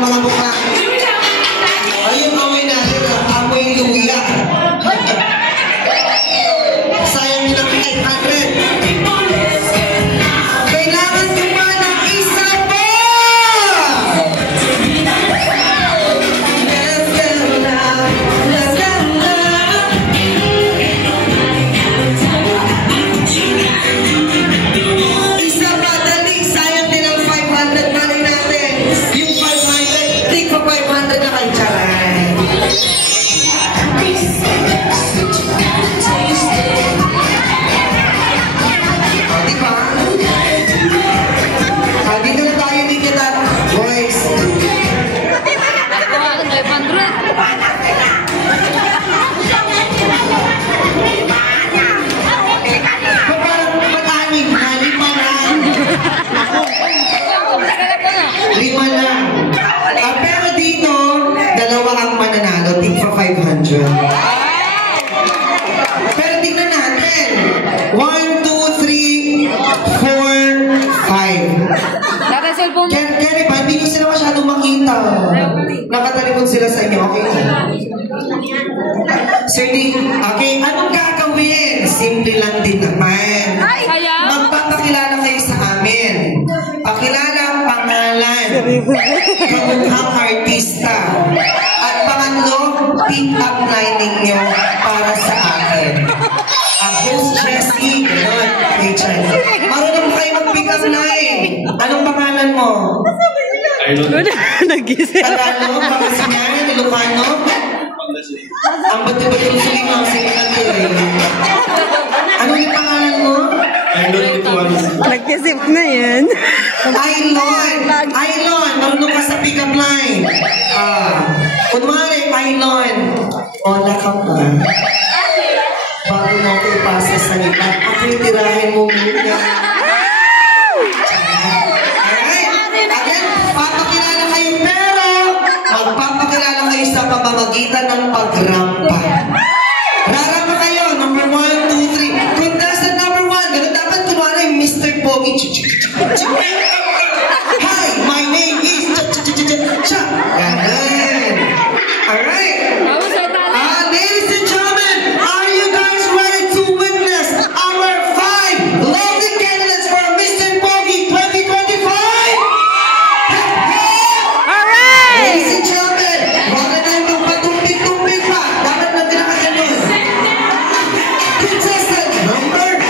ng mga mukha. Ayun, amoy natin. Amoy luya. Sayang nyo ng 800. Kailangan nyo pa ng isa pa! Isa pa, dali. Sayang din ang 500. Balik natin. Yung 500, take pa 500 na kayo. Charay. Diba? Dito na tayo din kita, boys. Lima na. Pero dito, dalawa ang mananalo, tig pa 500. Pero tignan natin. 1, 2, 3, 4, 5. Kaya ba, hindi nyo sila masyadong makita. Nakatalikod sila sa inyo, okay? Sir D, okay, anong gagawin? Simple lang din naman. Magpapakilala kayo sa amin. Pakilala ang pangalan, kamukhang artista. At pangatlo, pick up line ninyo para sa akin. Host Jessie, Rachel. Marunong ba kayo mag-pick up line? Anong pangalan mo? Tagalog, Pangasinan, Ilocano? Ang bato-bato sa limang sikat ko eh. Ano yung pangalan mo? Nag-isip na yan. Aylon, marunong ka sa pick-up line. Kunwari, Aylon, wala ka pa. Bago mo ako ipasa sa lipat, ako yung tirahin mo muna. Again, papakilala kayo, pero magpapakilala kayo sa pamamagitan ng pagrampa. Rarapa kayo, number 1, 2, 3. Contestant number 1, ganun dapat kunwari Mr. Pogi. Hi, my name is Cha. Ganun. Alright. Ladies and gentlemen, are you guys ready to witness our 5 lovely candidates for Mr. Pogi 2025? Alright! Ladies and gentlemen, wag na tayo magpatumpik-tumpik pa. Dapat na tinakasan yun. Contestant number 1.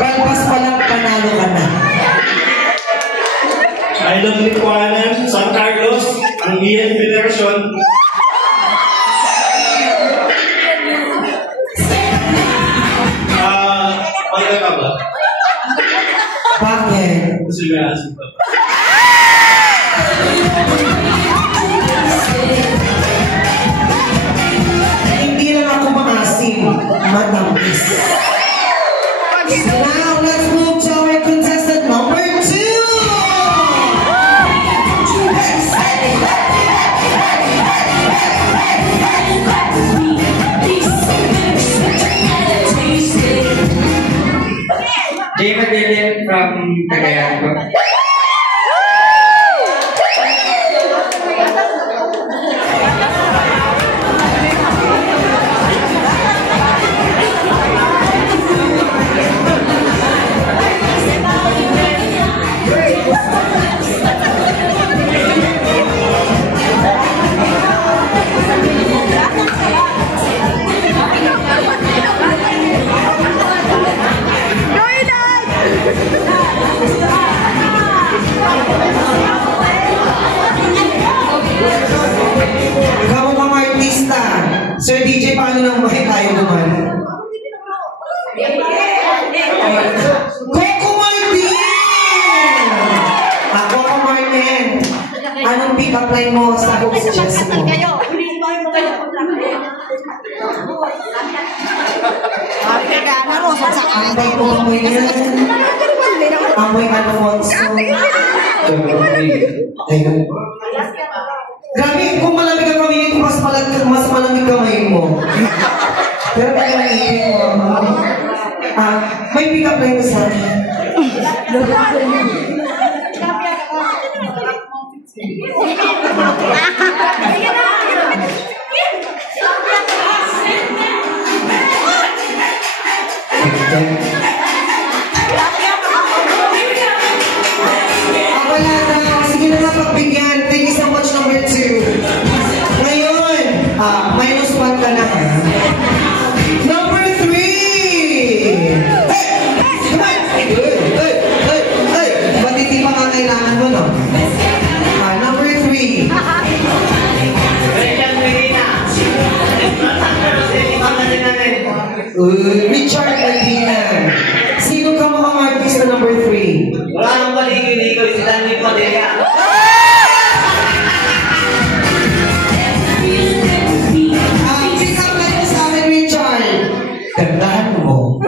Balbas pa lang, panalo ka na. Island Lipuanan, San Carlos, ang Ian Federation. Pagka ka ba? Bakit? Gusto nyo asin pa. Hindi lang ako maasim, matamis. Now, let's move to our contestant number 2. Jacob Dylan from Cagayan. Ikaw ang artista. Sir DJ, paano nang makikayo naman? Coco Martin! Coco Martin! Anong pick-up line mo sa host Jess mo? Amoy Alfonso. Ayun. Grabe, kung malamig ang kamay mo, mas malamig kamay mo. Pero pag naiinit mo, may pick-up line mo sa akin. Wala na. Sige na nga pagbigyan. Thank you so much, number 2. Ngayon, minus 1 ka na. Number 3! Hey! Come on! Hey! Matiti pa nga kailangan mo, no? Number 3. Richard Medina. Sino ka mga artist na number 3? Wala nang paligid ko, sila ni Padilla. Pick up line mo sa akin, Richard. Gandahan mo.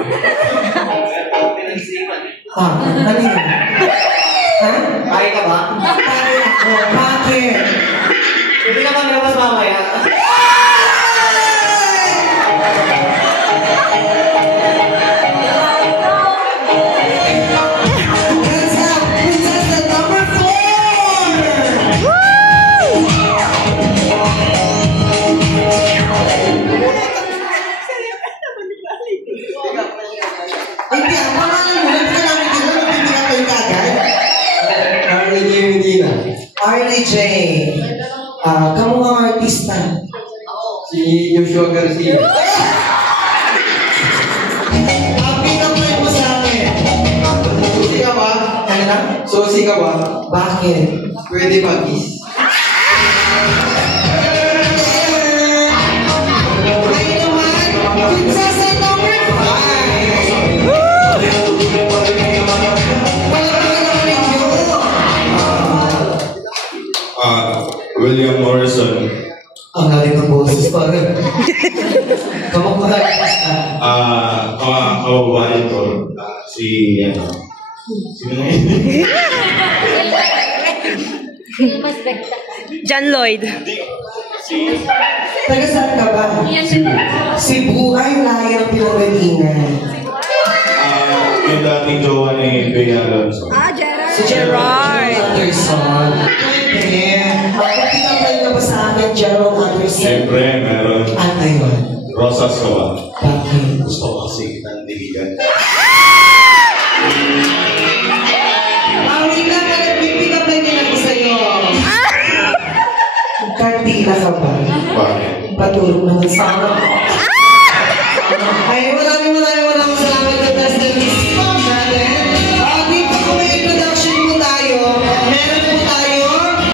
Ano yun? Kaya ka ba? Kaya ako. Bakit? Hindi naman labas mamaya. Hands up! Princess number 4! Hindi, ang pangalan mo, hindi ka namin dito, napipingat kayo kagad. Arlie J. Medina. Arlie J. Kamukhang artista. Si Joshua Garcia. Pick up line mo sa akin. Susi ka ba? Ano na? Susi ka ba? Bakit? Pwede mag-kiss. Ay naman, princess number 5. William Morrison. Ang lalim ng boses parang. Kamukhang artista. Kawabayan ko. Si sino na yun? John Lloyd. Taga saan ka ba? Cebu. Ay, lahi ng pinagalingan. Yung dating jowa ni Bea Alonso. Si Gerald Anderson. Pwede. Pick up line na ba sa akin, Gerald Anderson? Siyempre, meron. Ano yun? Rosas ka ba? Bakit? Gusto ko kasi ng diligan. Hindi na, pick up line din ako sa'yo. Kardila ka ba? Bakit? Patulog naman sa akin.